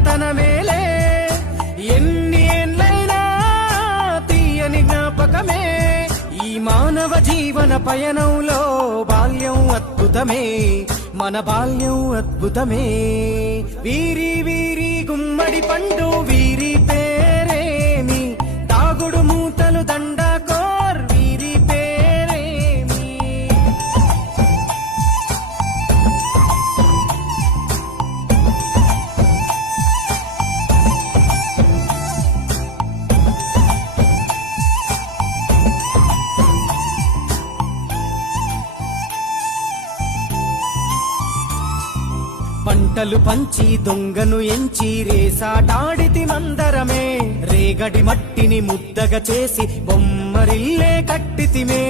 పచ్చతనమేలే ఎన్ని ఏళ్ళైనా తీయని జ్ఞాపకమే ఈ మానవ జీవన పయనంలో బాల్యం అద్భుతమే మన బాల్యం అద్భుతమే వీరి వీరి గుమ్మడి పండు వీరి పేరేమి దాగుడు మూతలు దండకోర్ వీరి పేరేమి పంటలు పంచి దొంగను ఎంచి రేసాటాడితి మందరమే రేగడి మట్టిని ముద్దగా చేసి బొమ్మరిల్లే కట్టితిమే